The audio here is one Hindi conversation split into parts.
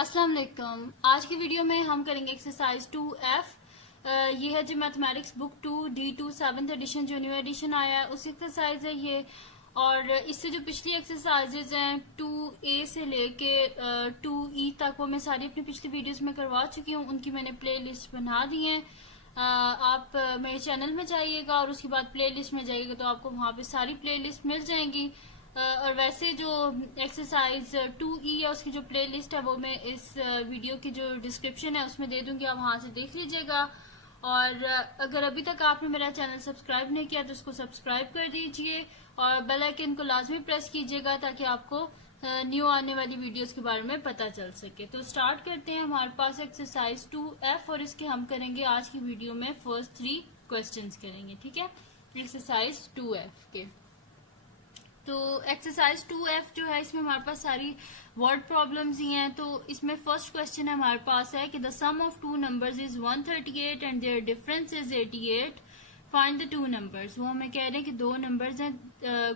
अस्सलाम वालेकुम। आज की वीडियो में हम करेंगे एक्सरसाइज 2F। ये है जो mathematics book 2 D2 7th edition जो न्यू एडिशन आया है उस एक्सरसाइज है ये। और इससे जो पिछली एक्सरसाइजेज हैं 2A से लेके 2E तक वो मैं सारी अपनी पिछली वीडियोस में करवा चुकी हूँ। उनकी मैंने प्ले लिस्ट बना दी है। आप मेरे चैनल में जाइएगा और उसके बाद प्ले लिस्ट में जाइएगा तो आपको वहाँ पे सारी प्ले लिस्ट मिल जाएंगी। और वैसे जो एक्सरसाइज 2E है उसकी जो प्लेलिस्ट है वो मैं इस वीडियो की जो डिस्क्रिप्शन है उसमें दे दूंगी, आप वहां से देख लीजिएगा। और अगर अभी तक आपने मेरा चैनल सब्सक्राइब नहीं किया तो उसको सब्सक्राइब कर दीजिए और बेल आइकन को लाजमी प्रेस कीजिएगा ताकि आपको न्यू आने वाली वीडियोस के बारे में पता चल सके। तो स्टार्ट करते हैं। हमारे पास एक्सरसाइज 2F और इसके हम करेंगे आज की वीडियो में फर्स्ट 3 क्वेश्चंस करेंगे। ठीक है, एक्सरसाइज 2F के। तो एक्सरसाइज 2F जो है इसमें हमारे पास सारी वर्ड प्रॉब्लम्स ही हैं। तो इसमें फर्स्ट क्वेश्चन है हमारे पास है कि the sum of two numbers is 138 and their difference is 88, find the two numbers. वो हमें कह रहे हैं कि दो नंबर्स हैं,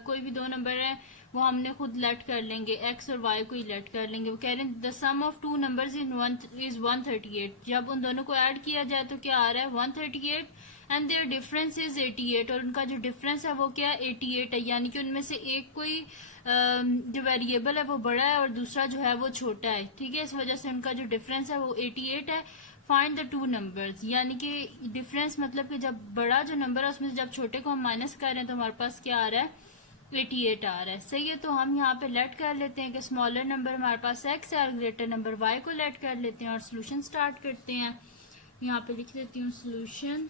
कोई भी दो नंबर है वो हमने खुद लेट कर लेंगे, एक्स और वाई को ही लेट कर लेंगे। वो कह रहे हैं the sum of two numbers is 138। जब उन दोनों को ऐड किया जाए तो क्या आ रहा है 138 एंड देयर डिफरेंस इज 88 और उनका जो डिफरेंस है वो क्या है 88 है। यानी कि उनमें से एक कोई जो वेरिएबल है वो बड़ा है और दूसरा जो है वो छोटा है। ठीक है, इस वजह से उनका जो डिफरेंस है वो 88 है। फाइंड द टू नंबर्स, यानी कि डिफरेंस मतलब कि जब बड़ा जो नंबर है उसमें से जब छोटे को हम माइनस कर रहे हैं तो हमारे पास क्या आ रहा है 88 आ रहा है। सही है, तो हम यहाँ पे लेट कर लेते हैं कि स्मॉलर नंबर हमारे पास x है और ग्रेटर नंबर y को लेट कर लेते हैं और सोल्यूशन स्टार्ट करते हैं। यहाँ पे लिख देती हूँ सोल्यूशन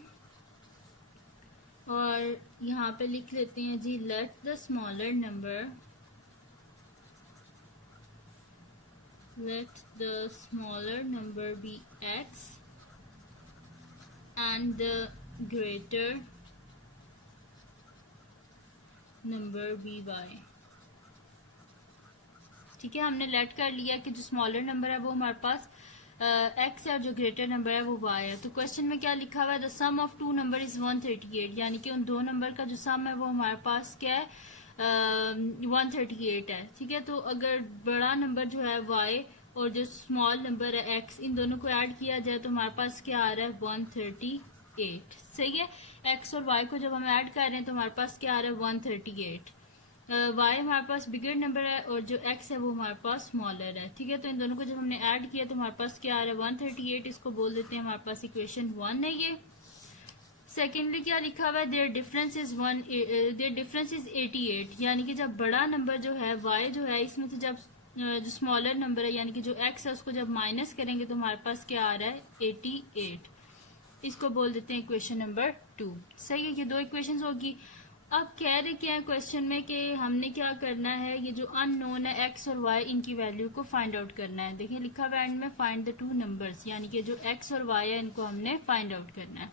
और यहाँ पे लिख लेते हैं जी let the smaller number be x and the greater number be y। ठीक है, हमने लेट कर लिया कि जो स्मॉलर नंबर है वो हमारे पास x है और जो ग्रेटर नंबर है वो y है। तो क्वेश्चन में क्या लिखा हुआ है the sum of two number is 138, यानी कि उन दो नंबर का जो सम है वो हमारे पास क्या है 138 है। ठीक है, तो अगर बड़ा नंबर जो है y और जो स्मॉल नंबर है x इन दोनों को ऐड किया जाए तो हमारे पास क्या आ रहा है 138। सही है, x और y को जब हम ऐड कर रहे हैं तो हमारे पास क्या आ रहा है 138। y हमारे पास बिगर नंबर है और जो x है वो हमारे पास स्मॉलर है। ठीक है, तो इन दोनों को जब हमने ऐड किया तो हमारे पास क्या आ रहा है 138। इसको बोल देते हैं हमारे पास इक्वेशन 1 है ये। सेकेंडली क्या लिखा हुआ है देयर डिफरेंस इज 88, यानी कि जब बड़ा नंबर जो है y जो है इसमें से जब जो स्मॉलर नंबर है यानी कि जो x है उसको जब माइनस करेंगे तो हमारे पास क्या आ रहा है 88। इसको बोल देते हैं इक्वेशन नंबर 2। सही है, ये दो इक्वेशंस होगी। अब कह रहे क्या है क्वेश्चन में कि हमने क्या करना है, ये जो अननोन है x और y इनकी वैल्यू को फाइंड आउट करना है। देखिए लिखा हुआ एंड में फाइंड द टू नंबर्स, यानी कि जो x और y है इनको हमने फाइंड आउट करना है।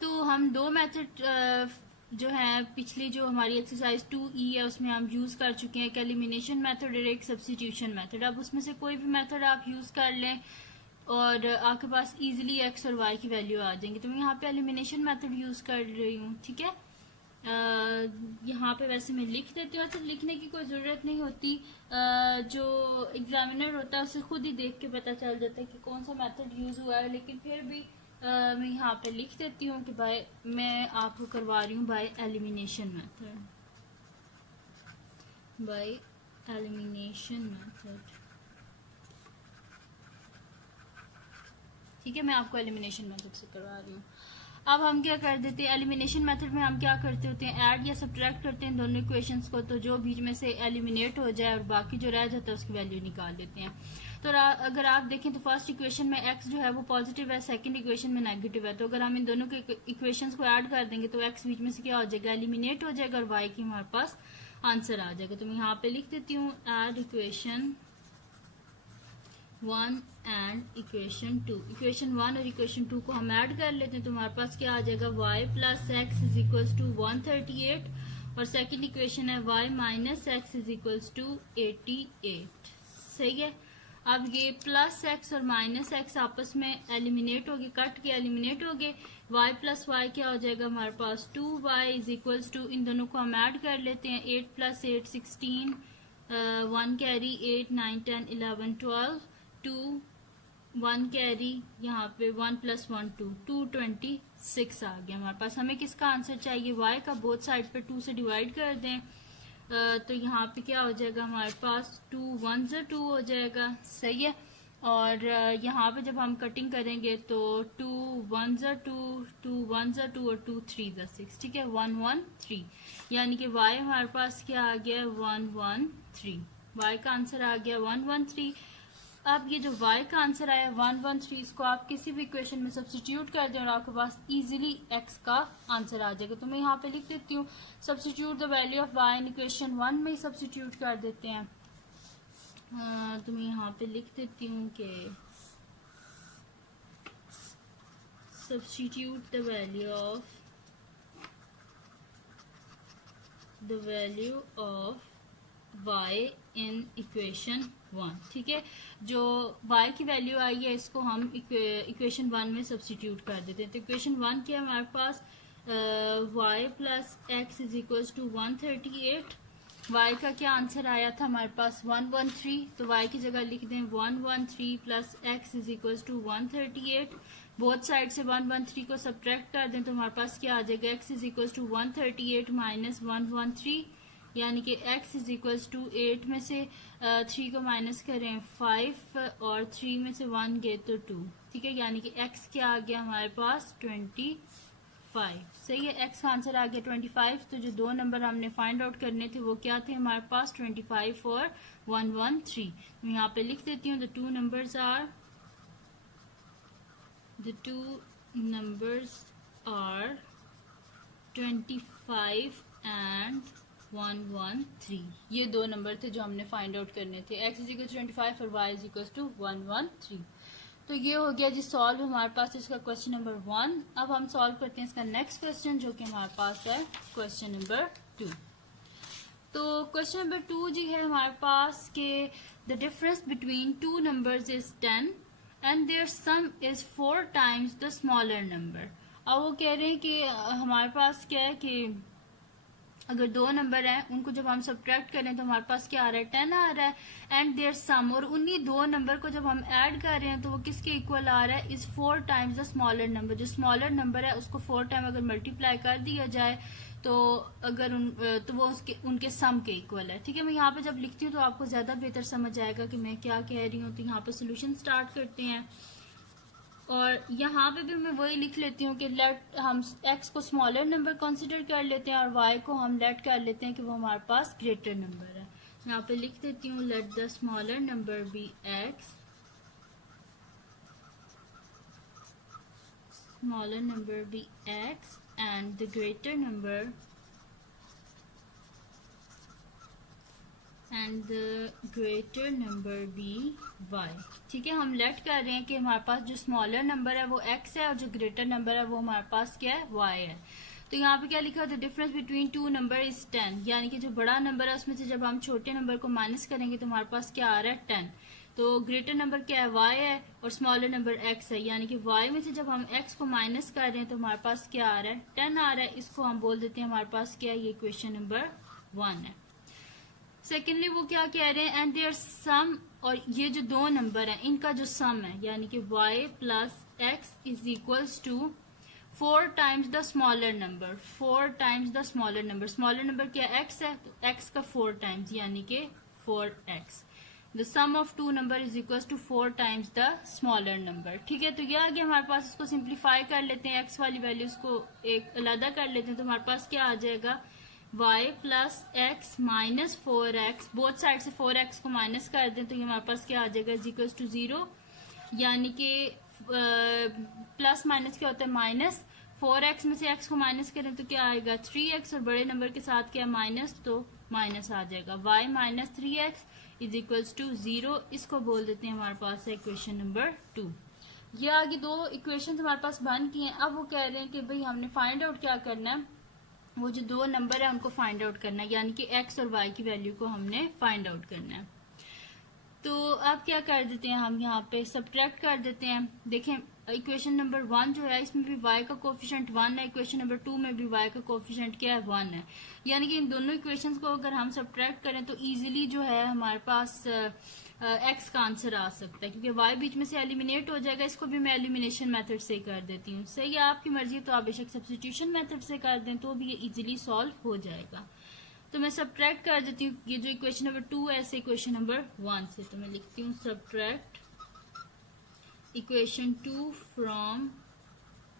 तो हम दो मेथड जो है पिछली जो हमारी एक्सरसाइज 2E है उसमें हम यूज कर चुके हैं, एक एलिमिनेशन मेथड और एक सब्स्टिट्यूशन मेथड। अब उसमें से कोई भी मेथड आप यूज कर लें और आपके पास इजीली x और y की वैल्यू आ जाएंगी। तो मैं यहाँ पे एलिमिनेशन मेथड यूज कर रही हूँ। ठीक है, यहाँ पे वैसे मैं लिख देती हूँ, अच्छा लिखने की कोई ज़रूरत नहीं होती। जो एग्जामिनर होता है उसे खुद ही देख के पता चल जाता है कि कौन सा मेथड यूज हुआ है, लेकिन फिर भी मैं यहाँ पे लिख देती हूँ कि भाई मैं आपको करवा रही हूँ by elimination method, by elimination method. ठीक है, मैं आपको एलिमिनेशन मेथड से करवा रही हूँ। अब हम क्या कर देते हैं एलिमिनेशन मेथड में हम क्या करते होते हैं ऐड या सब्ट्रैक्ट करते हैं दोनों इक्वेशंस को, तो जो बीच में से एलिमिनेट हो जाए और बाकी जो रह जाता है उसकी वैल्यू निकाल लेते हैं। तो अगर आप देखें तो फर्स्ट इक्वेशन में x जो है वो पॉजिटिव है, सेकंड इक्वेशन में नेगेटिव है। तो अगर हम इन दोनों के इक्वेशंस को ऐड कर देंगे तो x बीच में से क्या हो जाएगा एलिमिनेट हो जाएगा और y की हमारे पास आंसर आ जाएगा। तो मैं यहाँ पे लिख देती हूँ add equation 1 and equation 2। Equation 1 और इक्वेशन 2 को हम ऐड कर लेते हैं तो हमारे पास क्या आ जाएगा y plus x is equals to 138 और सेकंड इक्वेशन है y minus x is equals to 88। सही है, अब ये प्लस एक्स और माइनस एक्स आपस में एलिमिनेट हो गए, कट के एलिमिनेट हो गए। y प्लस वाई क्या हो जाएगा हमारे पास 2y इज इक्वल्स टू, इन दोनों को हम ऐड कर लेते हैं 8 प्लस 8 16 1 कैरी 8 9 10 11 12 2 1 कैरी यहाँ पे 1 + 1 2 226 आ गया हमारे पास। हमें किसका आंसर चाहिए, y का। बोथ साइड पे 2 से डिवाइड कर दें तो यहाँ पे क्या हो जाएगा हमारे पास 2 1 2 हो जाएगा, सही है। और यहाँ पे जब हम कटिंग करेंगे तो 2 1 2 2 1 2 और 2 3 6, ठीक है, 1 1 3, यानी कि y हमारे पास क्या आ गया 1 1 3, y का आंसर आ गया 1 1 3। अब ये जो y का आंसर आया 1 1 3, इसको आप किसी भी इक्वेशन में सब्स्टिट्यूट कर दें और आपके पास इजीली x का आंसर आ जाएगा। तो मैं यहाँ पे लिख देती हूँ substitute the value of y in equation 1 में ही सब्स्टिट्यूट कर देते हैं। तो मैं यहाँ पे लिख देती हूँ कि substitute the value of y in equation 1, ठीक है। जो y की वैल्यू आई है इसको हम इक्वेशन 1 में सब्स्टिट्यूट कर देते हैं। तो इक्वेशन 1 के हमारे पास y plus x is equals to 138। y का क्या आंसर आया था हमारे पास 113, तो y की जगह लिख दें 113 plus x is equals to 138। Both side से 113 को सब्ट्रैक्ट कर दें तो हमारे पास क्या आ जाएगा, x is equals to 138 minus 113, यानी कि x इज इक्वल्स टू 8 में से 3 को माइनस करें 5 और 3 में से 1 गए तो 2, ठीक है, यानी कि x क्या आ गया हमारे पास 25, सही है। x का आंसर आ गया 25। तो जो दो नंबर हमने फाइंड आउट करने थे वो क्या थे हमारे पास 25 और 113। मैं यहाँ पे लिख देती हूँ the two numbers are 25 and 113। ये दो नंबर थे जो हमने फाइंड आउट करने थे, x इज इक्वल टू 25 और y इज इक्वल टू 113। तो ये हो गया जी सॉल्व हमारे पास इसका क्वेश्चन नंबर 1। अब हम सॉल्व करते हैं इसका नेक्स्ट क्वेश्चन जो कि हमारे पास है क्वेश्चन नंबर 2। तो क्वेश्चन नंबर 2 जी है हमारे पास के the difference between two numbers is 10 and their sum is 4 times the smaller number. अब वो कह रहे हैं कि हमारे पास क्या है कि अगर दो नंबर हैं उनको जब हम सब्ट्रैक्ट करें तो हमारे पास क्या आ रहा है 10 आ रहा है एंड देयर सम, और उन्हीं दो नंबर को जब हम ऐड कर रहे हैं तो वो किसके इक्वल आ रहा है, is 4 times the smaller number. जो स्मॉलर नंबर है उसको 4 टाइम अगर मल्टीप्लाई कर दिया जाए तो अगर तो वो उनके सम के इक्वल है, ठीक है। मैं यहाँ पे जब लिखती हूँ तो आपको ज्यादा बेहतर समझ आएगा कि मैं क्या कह रही हूँ। तो यहाँ पे सोल्यूशन स्टार्ट करते हैं और यहाँ पे भी मैं वही लिख लेती हूँ कि लेट हम x को स्मॉलर नंबर कंसिडर कर लेते हैं और y को हम लेट कर लेते हैं कि वो हमारे पास ग्रेटर नंबर है। यहाँ पे लिख देती हूँ let the smaller number be x, smaller number be x and the greater number be y, ठीक है। हम लेट कर रहे हैं कि हमारे पास जो स्मॉलर नंबर है वो x है और जो ग्रेटर नंबर है वो हमारे पास क्या है y है। तो यहाँ पे क्या लिखा है, the difference between to number is 10, यानी कि जो बड़ा नंबर है उसमें से जब हम छोटे नंबर को माइनस करेंगे तो हमारे पास क्या आ रहा है 10। तो ग्रेटर नंबर क्या है y है और स्मॉलर नंबर x है, यानी कि y में से जब हम x को माइनस कर रहे हैं तो हमारे पास क्या आ रहा है 10 आ रहा है। इसको हम बोल देते हैं हमारे पास क्या है, ये इक्वेशन नंबर 1 है। सेकेंडली वो क्या कह रहे हैं एंड देयर सम, और ये जो दो नंबर हैं इनका जो सम है यानी कि y plus x is equals to 4 times the smaller number, 4 times the smaller number. Smaller number क्या x है तो x का 4 टाइम्स यानी कि 4x। The sum of two number is equals to 4 times the smaller number, ठीक है। तो ये आ गया हमारे पास। इसको सिंप्लीफाई कर लेते हैं, x वाली वैल्यूज को एक अलग कर लेते हैं तो हमारे पास क्या आ जाएगा y plus x minus 4x, both side से 4x को माइनस कर दें तो ये हमारे पास क्या आ जाएगा इज इक्वल्स टू 0, यानी कि प्लस माइनस क्या होता है माइनस, 4x में से x को माइनस करें तो क्या आएगा 3x और बड़े नंबर के साथ क्या माइनस, तो माइनस आ जाएगा y minus 3x is equals to 0। इसको बोल देते हैं हमारे पास है इक्वेशन नंबर 2। ये आगे दो इक्वेशन हमारे पास बन की हैं। अब वो कह रहे हैं कि भाई हमने फाइंड आउट क्या करना है, वो जो दो नंबर है उनको फाइंड आउट करना है, यानी कि x और y की वैल्यू को हमने फाइंड आउट करना है। तो अब क्या कर देते हैं हम यहाँ पे सब्ट्रैक्ट कर देते हैं। देखें इक्वेशन नंबर 1 जो है इसमें भी y का कोफिशिएंट 1 है, इक्वेशन नंबर 2 में भी y का कोफिशिएंट क्या है 1 है। यानी कि इन दोनों इक्वेशंस को अगर हम सब्ट्रैक्ट करें तो इजीली जो है हमारे पास x का आंसर आ सकता है, क्योंकि y बीच में से एलिमिनेट हो जाएगा। इसको भी मैं एलिमिनेशन मेथड से कर देती हूँ। सही है, आपकी मर्जी है तो आप बेशक सब्स्टिट्यूशन मेथड से कर दें तो भी ये इजीली सॉल्व हो जाएगा। तो मैं सब्ट्रैक्ट कर देती हूँ ये जो इक्वेशन नंबर 2 है ऐसे इक्वेशन नंबर 1 से। तो मैं लिखती हूँ subtract equation 2 from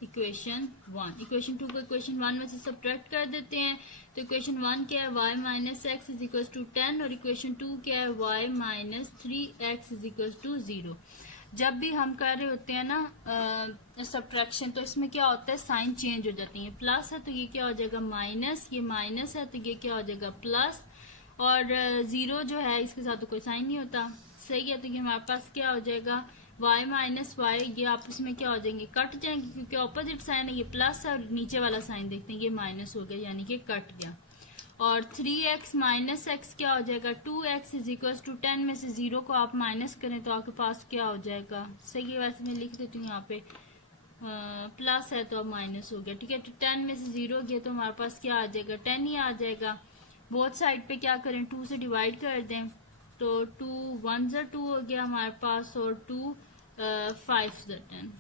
equation 1। Equation 2 को इक्वेशन 1 में से सब्ट्रैक्ट कर देते हैं। तो इक्वेशन 1 क्या है, y minus x is equal to 10, और इक्वेशन 2 क्या है, y minus 3x is equal to 0। जब भी हम कर रहे होते हैं ना सब्ट्रैक्शन, तो इसमें क्या होता है, साइन चेंज हो जाती है। प्लस है तो ये क्या हो जाएगा माइनस, ये माइनस है तो ये क्या हो जाएगा प्लस, और 0 जो है इसके साथ तो कोई साइन नहीं होता। सही है, तो ये हमारे पास क्या हो जाएगा y माइनस वाई, ये आपस में क्या हो जाएंगे, कट जाएंगे, क्योंकि ऑपोजिट साइन है, ये प्लस है और नीचे वाला साइन देखते हैं ये माइनस हो गया, यानी कि कट गया। और 3x माइनस एक्स क्या हो जाएगा 2x इज इक्वल टू 10 में से 0 को आप माइनस करें तो आपके पास क्या हो जाएगा। सही है, वैसे मैं लिख देती हूँ यहाँ पे प्लस है तो अब माइनस हो गया। ठीक है, तो 10 में से 0 गया तो हमारे पास क्या आ जाएगा 10 ही आ जाएगा। बोथ साइड पे क्या करें 2 से डिवाइड कर दें, तो 2 1 ज़ा 2 हो गया हमारे पास, और 2 5 ज़ा 10।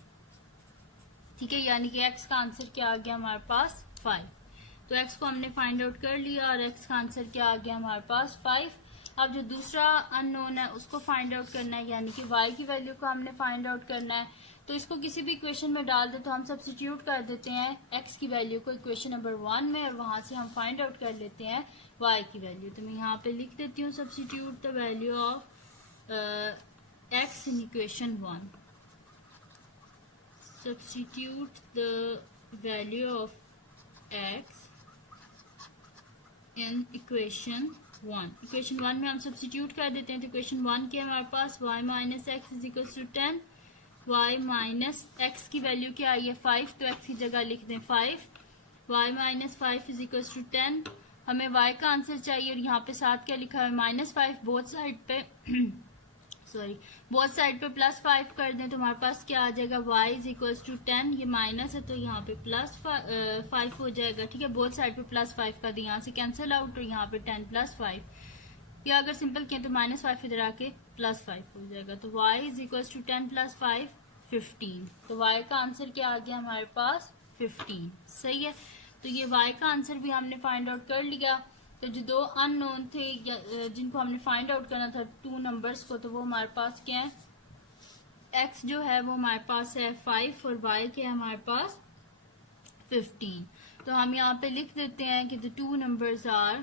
ठीक है, यानी कि x का आंसर क्या आ गया हमारे पास 5। तो x को हमने फाइंड आउट कर लिया और x का आंसर क्या आ गया हमारे पास 5। अब जो दूसरा अननोन है उसको फाइंड आउट करना है, यानी कि y की वैल्यू को हमने फाइंड आउट करना है। तो इसको किसी भी इक्वेशन में डाल दे तो हम सब्स्टिट्यूट कर देते हैं x की वैल्यू को इक्वेशन नंबर 1 में, और वहां से हम फाइंड आउट कर लेते हैं y की वैल्यू। तो मैं यहाँ पे लिख देती हूँ substitute the value of x in equation 1. Substitute the value of x in equation 1. Equation 1 में हम सब्स्टिट्यूट कर देते हैं। तो इक्वेशन 1 के हमारे पास y minus x is equal to 10, y minus x की वैल्यू क्या आई है 5, तो x की जगह लिख दें 5, y minus 5 is equal to 10। हमें y का आंसर चाहिए और यहाँ पे साथ क्या लिखा है -5, बोथ साइड पे बोथ साइड पे +5 कर दें तो हमारे पास क्या आ जाएगा y इज इक्वल टू 10, ये माइनस है तो यहाँ पे +5 हो जाएगा। ठीक है, बोथ साइड पे +5 कर दें, यहाँ से कैंसिल आउट, और यहाँ पे 10 + 5, या अगर सिंपल किया तो -5 इधर आके +5 हो जाएगा। तो y इज इक्वल टू 10 + 5 15। तो y का आंसर क्या आ गया हमारे पास 15। सही है, तो ये y का आंसर भी हमने फाइंड आउट कर लिया। तो जो दो अननोन थे जिनको हमने फाइंड आउट करना था 2 नंबर्स को, तो वो हमारे पास क्या है, x जो है वो हमारे पास है 5 और y क्या है हमारे पास 15। तो हम यहाँ पे लिख देते हैं कि the two numbers are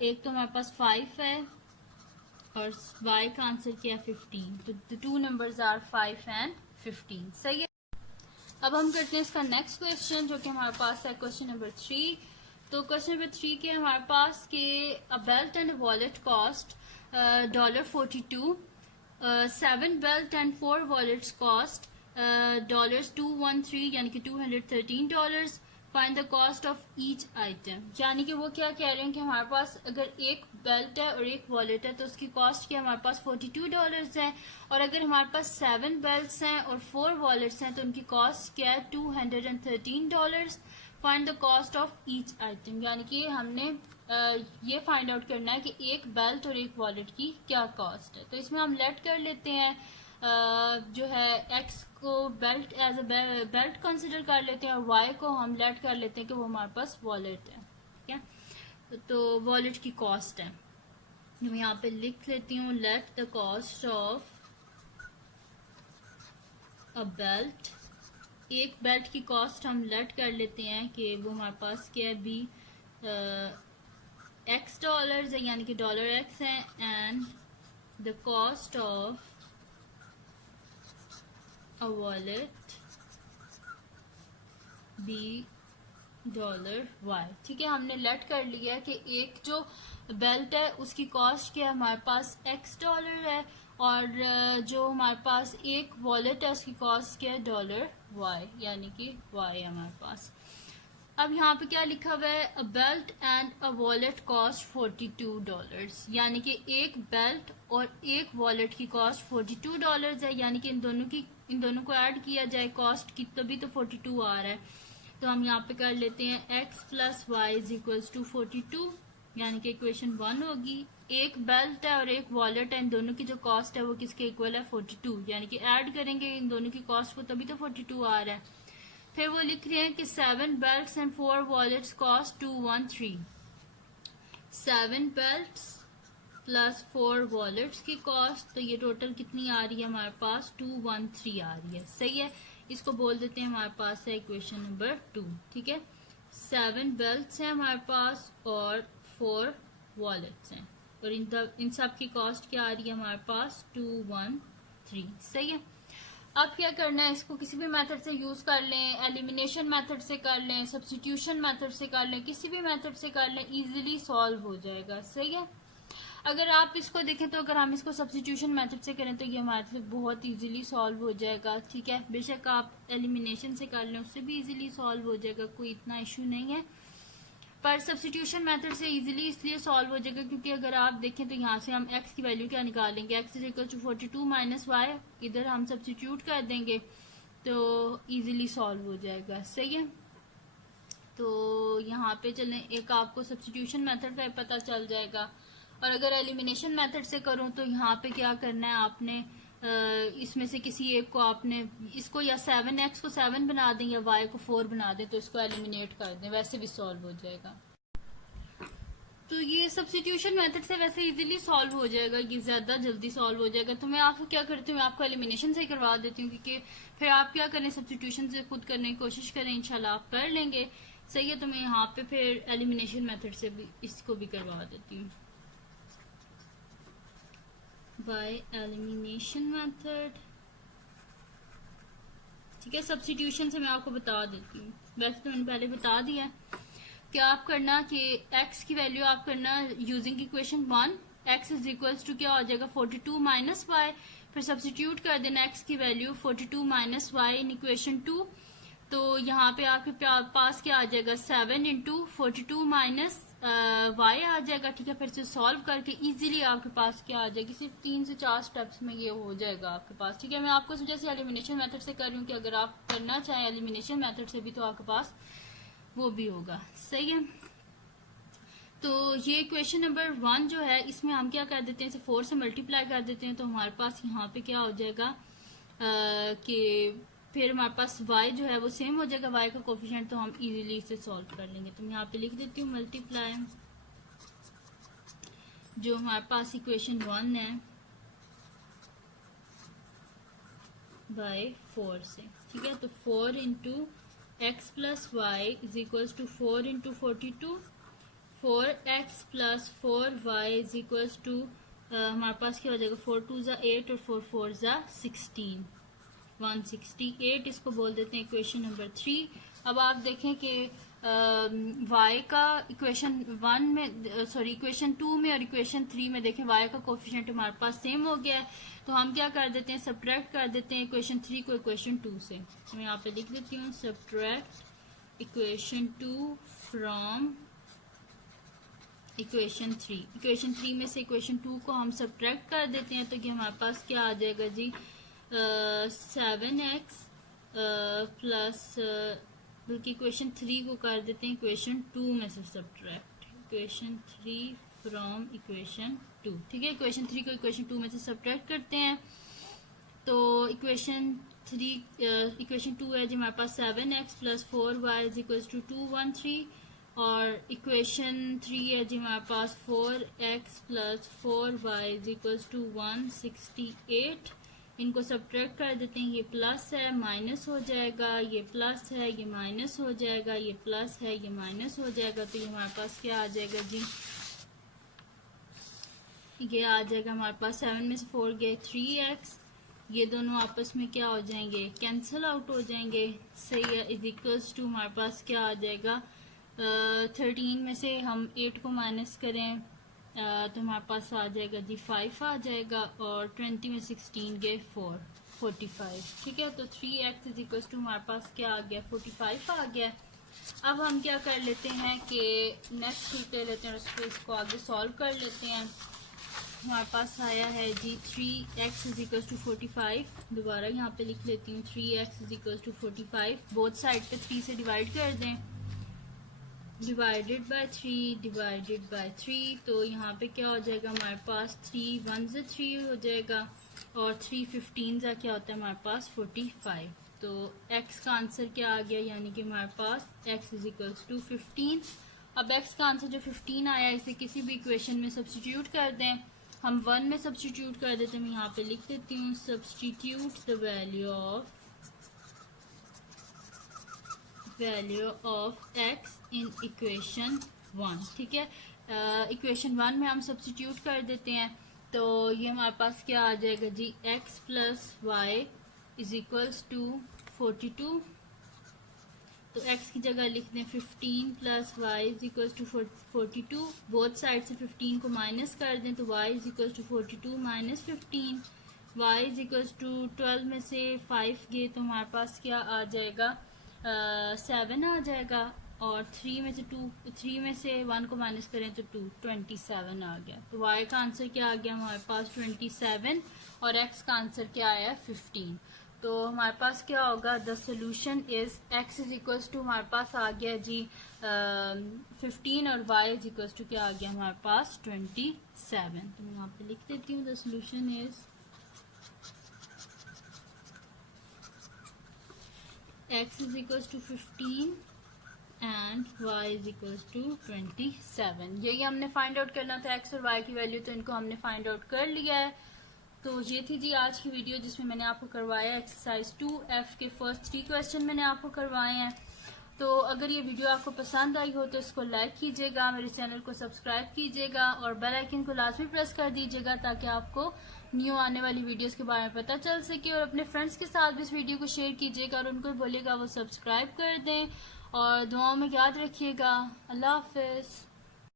एक तो हमारे पास 5 है और y का आंसर क्या है 15। तो the two numbers are 5 and 15। सही है, अब हम करते हैं इसका नेक्स्ट क्वेश्चन जो कि हमारे पास है क्वेश्चन नंबर 3। तो क्वेश्चन नंबर 3 के हमारे पास के a belt and wallet cost $42, 7 belt and 4 wallets cost $213 यानी कि $213। Find the cost of each item, यानी कि वो क्या कह रहे हैं कि हमारे पास अगर एक बेल्ट है और एक वॉलेट है तो उसकी कॉस्ट क्या हमारे पास $42 है, और अगर हमारे पास 7 बेल्ट्स हैं और 4 वॉलेट्स हैं तो उनकी कॉस्ट क्या है $213। Find the cost of each item, यानी कि हमने ये फाइंड आउट करना है कि एक बेल्ट और एक वॉलेट की क्या कॉस्ट है। तो इसमें हम लेट कर लेते हैं जो है x को belt as a belt consider कर लेते हैं और y को हम लेट कर लेते हैं कि वो हमारे पास वॉलेट है। ठीक है, तो वॉलेट की कॉस्ट है, मैं यहाँ पे लिख लेती हूँ let the cost of a belt. एक बेल्ट की कॉस्ट हम लेट कर लेते हैं कि वो हमारे पास क्या है बी $X है, यानी कि $X है, and the cost of a wallet $Y। ठीक है, हमने लेट कर लिया कि एक जो बेल्ट है उसकी कॉस्ट क्या है हमारे पास $X है, और जो हमारे पास एक वॉलेट है उसकी कॉस्ट क्या है $Y, यानी कि Y है हमारे पास। अब यहाँ पे क्या लिखा हुआ है, a belt and a wallet cost $42, यानी कि एक बेल्ट और एक वॉलेट की कॉस्ट $42 है, यानी कि इन दोनों को ऐड किया जाए कॉस्ट की तभी तो 42 आ रहा है। तो हम यहाँ पे कर लेते हैं x plus y is equals to 42, यानी कि इक्वेशन 1 होगी। एक बेल्ट है और एक वॉलेट है, इन दोनों की जो कॉस्ट है वो किसके इक्वल है, 42, यानी कि ऐड करेंगे इन दोनों की कॉस्ट को तभी तो 42 आ रहा है। फिर वो लिख रहे हैं कि 7 belts and 4 wallets cost 213। 7 belts plus 4 wallets की कॉस्ट, तो ये टोटल कितनी आ रही है हमारे पास, 213 आ रही है। सही है, इसको बोल देते हैं हमारे पास है इक्वेशन नंबर 2। ठीक है, 7 belts है हमारे पास और 4 वॉलेट्स हैं, और इन सब की कॉस्ट क्या आ रही है हमारे पास, 213। सही है, अब क्या करना है, इसको किसी भी मेथड से यूज कर लें, एलिमिनेशन मेथड से कर लें, सब्स्टिट्यूशन मेथड से कर लें, किसी भी मेथड से कर लें, इजीली सॉल्व हो जाएगा। सही है, अगर आप इसको देखें तो अगर हम इसको सब्स्टिट्यूशन मेथड से करें तो ये हमारे लिए बहुत इजीली सॉल्व हो जाएगा। ठीक है, बेशक आप एलिमिनेशन से कर लें, उससे भी इजीली सॉल्व हो जाएगा, कोई इतना इशू नहीं है। पर सब्स्टिट्यूशन मेथड से इजीली इसलिए सॉल्व हो जाएगा क्योंकि अगर आप देखें तो यहाँ से हम x की वैल्यू क्या निकालेंगे, x is equal to 42 minus y, इधर हम सब्स्टिट्यूट कर देंगे तो इजीली सॉल्व हो जाएगा। सही है, तो यहाँ पे चलें, एक आपको सब्स्टिट्यूशन मेथड का पता चल जाएगा, और अगर एलिमिनेशन मेथड से करूँ तो यहाँ पे क्या करना है, आपने इसमें से किसी एक को आपने इसको या 7x को 7 बना दें या y को 4 बना दें, तो इसको एलिमिनेट कर दें, वैसे भी सॉल्व हो जाएगा। तो ये सब्स्टिट्यूशन मेथड से वैसे इजीली सॉल्व हो जाएगा, ये ज्यादा जल्दी सॉल्व हो जाएगा। तो मैं आपको क्या करती हूँ, मैं आपको एलिमिनेशन से ही करवा देती हूँ, क्योंकि फिर आप क्या करें, सब्स्टिट्यूशन से खुद करने की कोशिश करें, इंशाल्लाह आप कर लेंगे। सही है, तो मैं यहाँ पे फिर एलिमिनेशन मेथड से भी इसको भी करवा देती हूँ, बाय एलिमिनेशन मेथड। ठीक है, सब्स्टिट्यूशन से मैं आपको बता देती हूँ, वैसे तो मैंने पहले बता दिया। क्या आप करना कि x की वैल्यू आप करना using equation 1, x is equals to क्या हो जाएगा, 42 माइनस वाई, फिर सब्स्टिट्यूट कर देना x की value 42 minus y in equation 2। तो यहाँ पे आपके पास क्या आ जाएगा, 7 इंटू 42 माइनस वाई आ जाएगा। ठीक है, फिर से सॉल्व करके इजीली आपके पास क्या आ जाएगी, सिर्फ 3 से 4 स्टेप्स में ये हो जाएगा आपके पास। ठीक है, मैं आपको जैसे एलिमिनेशन मेथड से कर रही हूँ कि अगर आप करना चाहें एलिमिनेशन मेथड से भी तो आपके पास वो भी होगा। सही है, तो ये इक्वेशन नंबर 1 जो है, इसमें हम क्या कर देते हैं, इसे 4 से मल्टीप्लाई कर देते हैं, तो हमारे पास यहाँ पे क्या हो जाएगा कि फिर हमारे पास y जो है वो सेम हो जाएगा, y का कोफिशिएंट, तो हम इजीली इसे सॉल्व कर लेंगे। तो मैं यहाँ पे लिख देती हूँ मल्टीप्लाई जो हमारे पास इक्वेशन 1 है बाय 4 से। ठीक है, तो 4 into x plus y is equals to 4 into 42, 4x plus 4y is equals to हमारे पास क्या हो जाएगा, 4 2 ज़ा 8 और 4 4 ज़ा 16, 168 इसको बोल देते हैं इक्वेशन नंबर 3। अब आप देखें कि y का इक्वेशन 1 में सॉरी इक्वेशन 2 में और इक्वेशन 3 में देखें y का कोफिशिएंट हमारे पास सेम हो गया है, तो हम क्या कर देते हैं, सब्ट्रैक्ट कर देते हैं इक्वेशन 3 को इक्वेशन 2 से। तो मैं यहाँ पे लिख देती हूँ subtract equation 2 from equation 3। Equation 3 में से इक्वेशन 2 को हम सब्ट्रैक्ट कर देते हैं, तो ये हमारे पास क्या आ जाएगा जी, 7x प्लस बल्कि इक्वेशन 3 को कर देते हैं इक्वेशन 2 में से सब्ट्रैक्ट, इक्वेशन 3 फ्रॉम इक्वेशन 2। ठीक है, इक्वेशन 3 को इक्वेशन 2 में से सब्ट्रैक्ट करते हैं, तो इक्वेशन 2 है जी हमारे पास 7x प्लस 4y इज इक्वल टू 213, और इक्वेशन 3 है जी हमारे पास 4x plus 4y is equal to 168। इनको सब्ट्रैक्ट कर देते हैं, ये प्लस है माइनस हो जाएगा, ये प्लस है ये माइनस हो जाएगा, ये प्लस है ये माइनस हो जाएगा, तो ये हमारे पास क्या आ जाएगा जी, ये आ जाएगा हमारे पास 7 में से 4 गए 3x, ये दोनों आपस में क्या हो जाएंगे, कैंसिल आउट हो जाएंगे। सही है, इज इक्वल्स टू हमारे पास क्या आ जाएगा, 13 में से हम 8 को माइनस करें तो हमारे पास आ जाएगा जी 5 आ जाएगा, और 20 में 16 गए 45। ठीक है, तो 3x इज इक्वल टू हमारे पास क्या आ गया, 45 आ गया। अब हम क्या कर लेते हैं कि नेक्स्ट शीट ले लेते हैं और इसको आगे सॉल्व कर लेते हैं। हमारे पास आया है जी 3x इज इक्वल टू 45। दोबारा यहाँ पे लिख लेती हूँ 3x is equal to 45। Both side पे 3 से डिवाइड कर दें, डिवाइडेड बाय 3 डिवाइडेड बाय 3। तो यहाँ पे क्या हो जाएगा हमारे पास 3 1 से 3 हो जाएगा और 3 15 का क्या होता है हमारे पास 45। तो x का आंसर क्या आ गया, यानी कि हमारे पास x इज इक्वल टू 15। अब x का आंसर जो 15 आया इसे किसी भी इक्वेशन में सब्स्टिट्यूट कर दें। हम 1 में सब्स्टिट्यूट कर देते हैं। मैं यहाँ पे लिख देती हूँ substitute the value of x in equation 1। ठीक है, इक्वेशन 1 में हम सब्स्टिट्यूट कर देते हैं। तो ये हमारे पास क्या आ जाएगा जी, x plus y is equals to 42। तो x की जगह लिख दें 15 plus y is equals to 42। Both side से 15 को माइनस कर दें तो y is equals to 42 minus 15। y is equals to 12 में से 5 गए तो हमारे पास क्या आ जाएगा 7 आ जाएगा। और 3 में से 1 को माइनस करें तो 27 आ गया। तो y का आंसर क्या आ गया हमारे पास 27 और x का आंसर क्या आया 15। तो हमारे पास क्या होगा, the solution is x is equals to हमारे पास आ गया जी 15 और y इज इक्वल्स टू क्या आ गया हमारे पास 27। तो मैं यहाँ पे लिख देती हूँ the solution is x is equals to 15 and y is equals to 27। यही हमने फाइंड आउट करना था x और y की वैल्यू, तो इनको हमने फाइंड आउट कर लिया है। तो ये थी जी आज की वीडियो जिसमें मैंने आपको करवाया एक्सरसाइज 2F के फर्स्ट 3 क्वेश्चन मैंने आपको करवाए हैं। तो अगर ये वीडियो आपको पसंद आई हो तो इसको लाइक कीजिएगा, मेरे चैनल को सब्सक्राइब कीजिएगा और बेल आइकन को लाजमी प्रेस कर दीजिएगा ताकि आपको न्यू आने वाली वीडियोस के बारे में पता चल सके। और अपने फ्रेंड्स के साथ भी इस वीडियो को शेयर कीजिएगा और उनको बोलिएगा वो सब्सक्राइब कर दें। और दुआओं में याद रखिएगा। अल्लाह हाफिज।